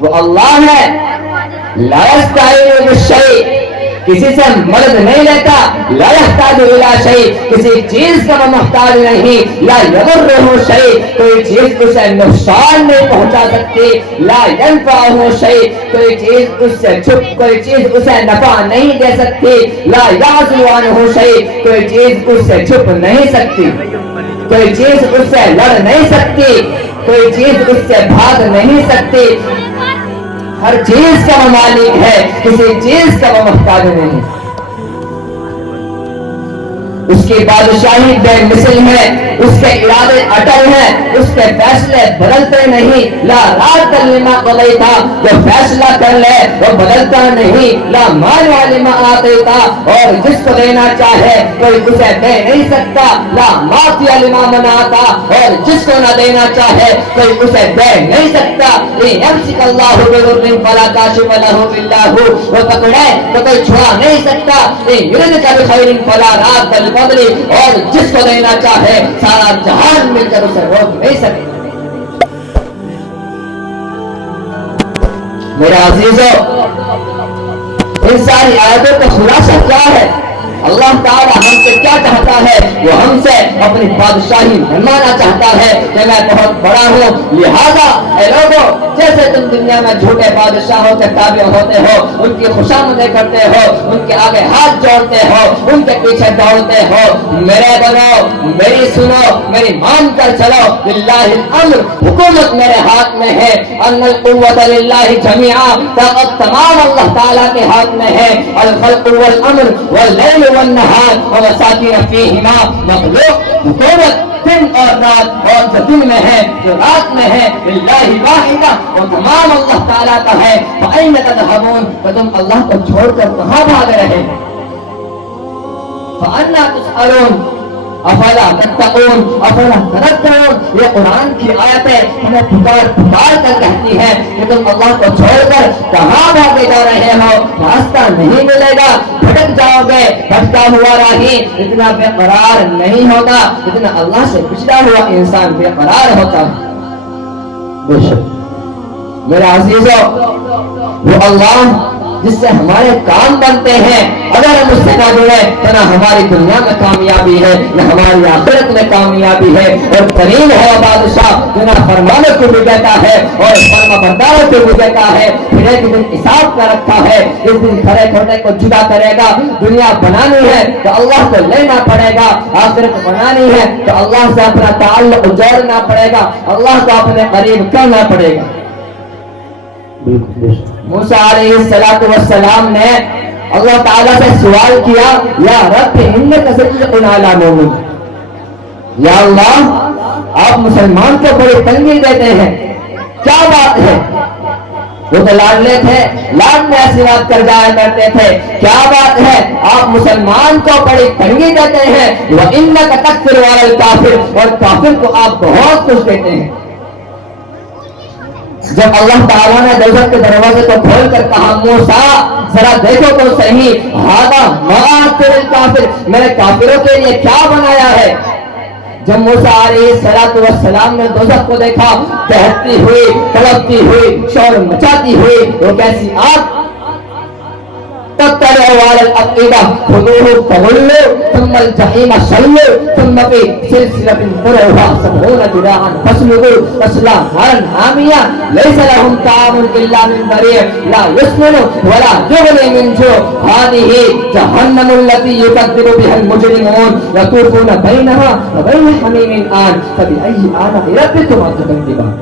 وہ اللہ ہے. لا یستعین بالشیء, کسی سے مدد نہیں لیتا. لا یحتاج الی شیء, کسی چیز کا وہ محتاج نہیں. لا یضرہ شیء, کوئی چیز اسے نقصان نہیں پہنچا سکتی. لا ینفعہ شیء, کوئی چیز اس سے کوئی چیز اسے نفع نہیں دے سکتی. لا یعزل عنہ شیء, کوئی چیز اس سے چھپ نہیں سکتی. کوئی چیز اس سے لڑ نہیں سکتی. کوئی چیز اس سے بھاگ نہیں سکتی. ہر چیز کا وہ مالک ہے, کسی چیز کا وہ محتاج نہیں. اس کی بادشاہی بے مثل ہے, اس کے ارادے اٹل ہیں, اس کے فیصلے بدلتے نہیں. لا رات لما قضیتا, جو فیصلہ کر لے وہ بدلتا نہیں. لا مانع لما اعطیتا, اور جس کو دینا چاہے کوئی اسے دے نہیں سکتا. لا معطی لما منعتا, اور جس کو نہ دینا چاہے کوئی اسے دے نہیں سکتا. یمسک اللہ بضر فلا کاشف له الا هو, وہ پکڑے تو کوئی چھڑا نہیں سکتا. یردک بخیر فلا راد فضلی, اور جس کو دینا چاہے سارا جہان مل کر اسے روک نہیں سکے. میرے عزیزو, ان ساری آیتوں کا خلاصہ کیا ہے؟ اللہ تعالیٰ ہم سے کیا چاہتا ہے؟ وہ ہم سے اپنی بادشاہی بنوانا چاہتا ہے کہ میں بہت بڑا ہوں, لہذا اے لوگوں, جیسے تم دنیا میں جھوٹے بادشاہوں کے تابع ہوتے ہو, ان کی خوشامدیں کرتے ہو, ان کے آگے ہاتھ جوڑتے ہو, ان کے پیچھے دوڑتے ہو, میرے بنو, میری سنو, میری مان کر چلو. للہ الامر, حکومت میرے ہاتھ میں ہے. ان القوت للہ جمیعا, طاقت تمام اللہ تعالیٰ کے ہاتھ میں ہے. الخلق والامر واللیل والنہار ومساکن فیہما, مخلوق, حکومت دن اور رات, اور جو دن میں ہے جو رات میں ہے, للہ واحدہ, وہ تمام اللہ تعالیٰ کا ہے. فأین تذهبون, تو تم اللہ کو چھوڑ کر کہاں بھاگ رہے ہیں؟ فأنا تسألون افلا تتقون افلا تذکرون. یہ قرآن کی آیتیں ہمیں پکار پکار کر کہتی ہے کہ تم اللہ کو چھوڑ کر کہاں بھاگے جا رہے ہو؟ راستہ نہیں ملے گا, بھٹک جاؤ گے. بھٹکا ہوا راہی اتنا بے قرار نہیں ہوتا اتنا اللہ سے پچھڑا ہوا انسان بے قرار ہوتا ہے. بے شک میرے عزیزو, وہ اللہ جس سے ہمارے کام بنتے ہیں, اگر ہم اس سے نہ جڑے تو نہ ہماری دنیا میں کامیابی ہے نہ ہماری آخرت میں کامیابی ہے. اور ترین ہے وہ بادشاہ جو نہ فرمانوں کو بھی دیتا ہے اور فرما برداروں کو بھی دیتا ہے. پھر ایک دن حساب کا رکھا ہے, اس دن کھڑے کھوٹے کو جدا کرے گا. دنیا بنانی ہے تو اللہ کو لینا پڑے گا, آخرت بنانی ہے تو اللہ سے اپنا تعلق جوڑنا پڑے گا, اللہ کو اپنے قریب کرنا پڑے گا. موسیٰ علیہ السلام نے اللہ تعالیٰ سے سوال کیا, یا رب انک صدیق علی مومن, یا اللہ آپ مسلمان کو بڑی تنگی دیتے ہیں, کیا بات ہے؟ وہ تو لاڈلے تھے, لاڈ میں ایسی بات کر جایا کرتے تھے, کیا بات ہے آپ مسلمان کو بڑی تنگی دیتے ہیں؟ وَإِنَّكَ تَكْفِرُ عَلَى الْكَافِرِ, اور کافر کو آپ بہت کچھ دیتے ہیں. جب اللہ تعالیٰ نے دوزخ کے دروازے کو کھول کر کہا, موسیٰ ذرا دیکھو تو صحیح, ہذا ما اعطی للکافر, میرے کافروں کے لیے کیا بنایا ہے. جب موسیٰ علیہ السلام نے دوزخ کو دیکھا, دہتی ہوئی, تڑپتی ہوئی, شور مچاتی ہوئی, وہ کیسی آگ, تطلع على الافئدة خذوه فغلوا ثم الجحيم صلوا ثم في سلسلة ذرعها 70 ذراعا فاسلكوه تصلى نارا حامية ليس لهم طعام الا من ضريع لا يسمن ولا يغني من جوع هذه جهنم التي يكذب بها المجرمون يطوفون بينها وبين حميم آن فبأي آلاء ربكما تكذبان.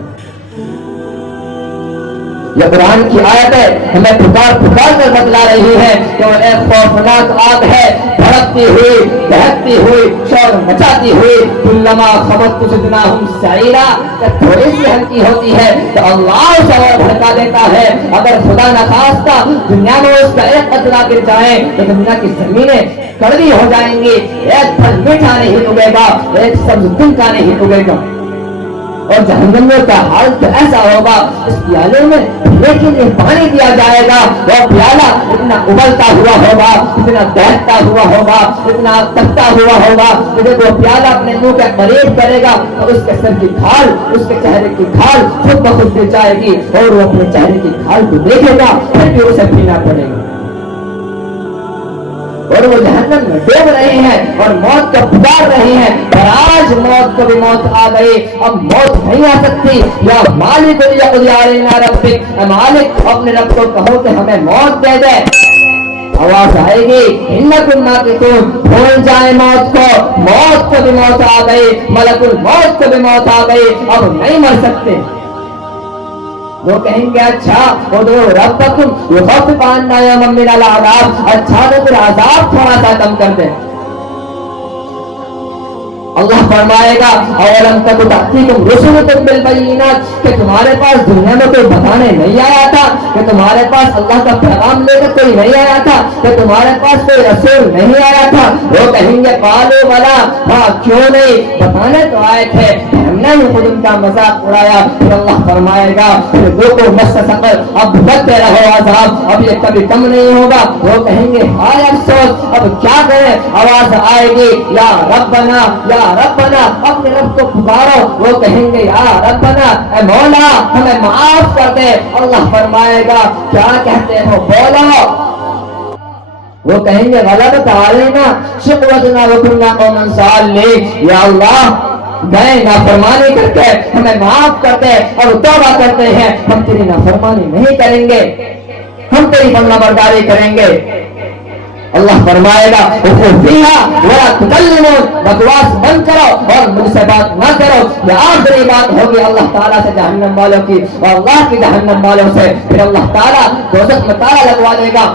یہ قرآن کی آیت ہے, ہمیں پکار پکار کر بتلا رہی ہے کہ وہ ایک خوفناک آگ ہے, بھڑکتی ہوئی, دہکتی ہوئی, شور مچاتی ہوئی. کلما خبت زدناہم سعیرا, جب تھوڑی سی ہلکی ہوتی ہے تو اللہ اسے اور بھڑکا دیتا ہے. اگر خدا نخواستہ دنیا میں اس کا ایک قطرہ گر جائے تو دنیا کی زمینیں کڑوی ہو جائیں گی, ایک پھل میٹھا نہیں اگے گا, ایک سبز گل کا نہیں اگے گا. اور جہنمیوں کا حال تو ایسا ہوگا، اس پیالے میں پینے کے لیے پانی دیا جائے گا، وہ پیالہ اتنا ابلتا ہوا ہوگا، اتنا دہتا ہوا ہوگا، اتنا تپتا ہوا ہوگا کہ جب وہ پیالہ اپنے منہ کے قریب کرے گا تو اس کے سر کی کھال، اس کے چہرے کی کھال خود بخود گر جائے گی، اور وہ اپنے چہرے کی کھال کو دیکھے گا پھر بھی اسے پینا پڑے گا، اور وہ جہنم میں ڈوب رہے ہیں اور موت کو پکار رہے ہیں۔ اور آج موت کو بھی موت آ گئی، اب موت نہیں آ سکتی۔ یا مالک لیقضی علینا ربک، اے مالک اپنے رب کو کہو کہ ہمیں موت دے دے۔ آواز آئے گی انکم ماکثون، بھول جائیں موت کو، موت کو بھی موت آ گئی، ملک الموت کو بھی موت آ گئی، اب نہیں مر سکتے۔ وہ کہیں گے اچھا ادعوا ربکم یخفف عنا یوما من العذاب، اچھا تو پھر عذاب تھوڑا سا کم کر دے۔ اللہ فرمائے گا اولم تک تأتیکم رسلکم بالبینات، کہ تمہارے پاس دنیا میں کوئی بتانے نہیں آیا تھا، کہ تمہارے پاس اللہ کا پیغام لے کر کوئی نہیں آیا تھا، کہ تمہارے پاس کوئی رسول نہیں آیا تھا۔ وہ کہیں گے قالوا بلی، ہاں کیوں نہیں، بتانے تو آئے تھے، ہم نے ہی خود ان کا مذاق اڑایا۔ پھر اللہ فرمائے گا پھر ذوقوا مس سقر، اب بھگتے رہو عذاب، اب یہ کبھی کم نہیں ہوگا۔ وہ کہیں گے ہائے افسوس، اب کیا کریں۔ آواز آئے گی یا ربنا یا ربنا، اپنے رب کو پکارو۔ وہ کہیں گے یا ربنا، اے مولا ہمیں معاف کر دے۔ اللہ فرمائے گا کیا کہتے ہو بولو۔ وہ کہیں گے غلبت علینا شقوتنا وکنا قوما صالحین، یا اللہ گئے نافرمانی کر کے ہمیں معاف کر دے اور توبہ کرتے ہیں، ہم تیری نافرمانی نہیں کریں گے، ہم تیری فرما برداری کریں گے۔ اللہ فرمائے گا فیہا ولا تکلمون، بکواس بند کرو اور مجھ سے بات نہ کرو۔ یہ آخری بات ہوگی اللہ تعالیٰ سے جہنم والوں کی اور اللہ کی جہنم والوں سے۔ پھر اللہ تعالیٰ دوزخ میں تالا لگوا دے گا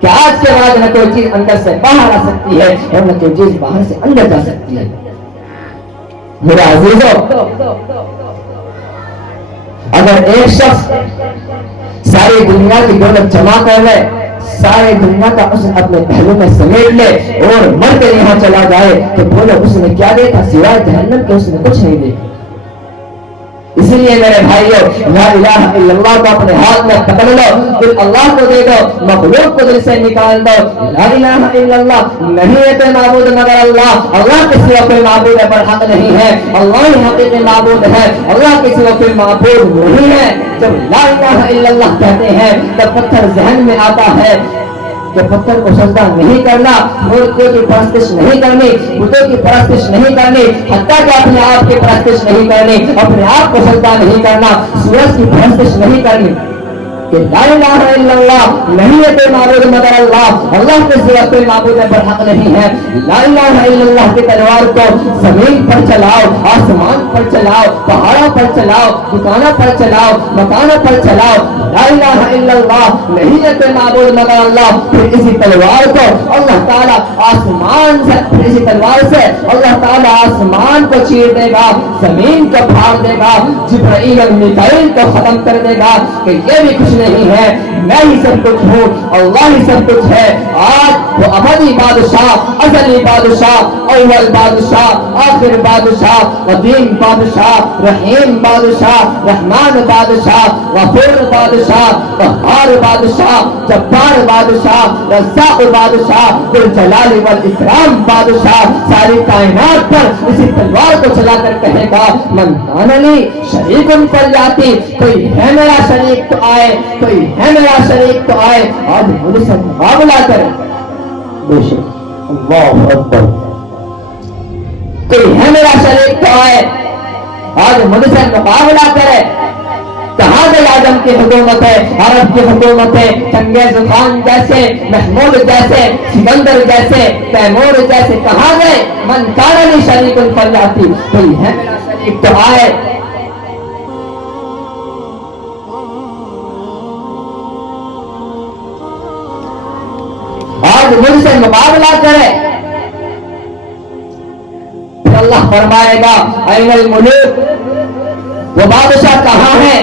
کہ آج کے بعد نہ کوئی چیز اندر سے باہر آ سکتی ہے اور نہ کوئی چیز باہر سے اندر جا سکتی ہے۔ میرے عزیزو، اگر ایک شخص ساری دنیا کی دولت جمع کر لے، ساری دنیا کا حسن اپنے پہلو میں سمیٹ لے اور مر کے یہاں چلا جائے تو بولو اس نے کیا دیکھا سوائے جہنم کے، اس نے کچھ نہیں دیکھا۔ اسی لیے میرے بھائیو لا الہ الا اللہ کو اپنے ہاتھ میں پکڑ لو، دل اللہ کو دے دو، مخلوق کو دل سے نکال دو۔ لا الہ الا اللہ، نہیں ہے کوئی معبود مگر اللہ، اللہ کے سوا کوئی معبود برحق نہیں ہے، اللہ ہی حقیقی معبود ہے، اللہ کے سوا کوئی معبود نہیں ہے۔ جب لا الہ الا اللہ کہتے ہیں تب پتھر ذہن میں آتا ہے کہ پتھر کو سجدہ نہیں کرنا، مورتیوں کی پرستش نہیں کرنی، بتوں کی پرستش نہیں کرنی، حتیٰ کہ اپنے آپ کی پرستش نہیں کرنی، اپنے آپ کو سجدہ نہیں کرنا، سورج کی پرستش نہیں کرنی، کہ لا الہ الا اللہ، نہیں ہے کوئی معبود مگر اللہ، اللہ کے سوا کوئی معبود برحق نہیں ہے۔ لا الہ الا اللہ کی تلوار کو زمین پر چلاؤ، آسمان پر چلاؤ، پہاڑوں پر چلاؤ، دکانوں پر چلاؤ، مکانوں پر چلاؤ، لا الہ الا اللہ، نہیں ہے کوئی معبود مگر اللہ۔ پھر اسی تلوار کو اللہ تعالیٰ آسمان سے، پھر اسی تلوار سے اللہ تعالیٰ آسمان کو چیر دے گا، زمین کو پھاڑ دے گا، جبرائیل اور میکائیل کو ختم کر دے گا کہ یہ بھی کچھ نہیں ہے، میں ہی سب کچھ ہوں، اللہ ہی سب کچھ ہے۔ آج وہ ابدی بادشاہ، ازلی بادشاہ، اول بادشاہ، آخر بادشاہ، قدیم بادشاہ، رحیم بادشاہ، رحمان بادشاہ، غفور بادشاہ، قہار بادشاہ، جبار بادشاہ، رزاق بادشاہ، ذو الجلال والاکرام بادشاہ، ساری کائنات پر اسی تلوار کو چلا کر کہے گا من کان لی شریک فلیاتی، کوئی ہے میرا شریک تو آئے، کوئی ہے میرا شریک تو آئے، آج مجھ سے مقابلہ کرے۔ بے شک اللہ اکبر، کوئی ہے میرا شریک تو آئے، آج مجھ سے مقابلہ کرے۔ کہاں گئی آدم کی حکومت ہے، عرب کی حکومت ہے، چنگیز خان جیسے، محمود جیسے، سکندر جیسے، تیمور جیسے، کہاں گئے؟ من کان لی شریک فلیاتی، کوئی ہے میرا شریک تو آئے۔ آج مجھ سے مقابلہ کرے۔ پھر اللہ فرمائے گا این الملوک، وہ بادشاہ کہاں ہے؟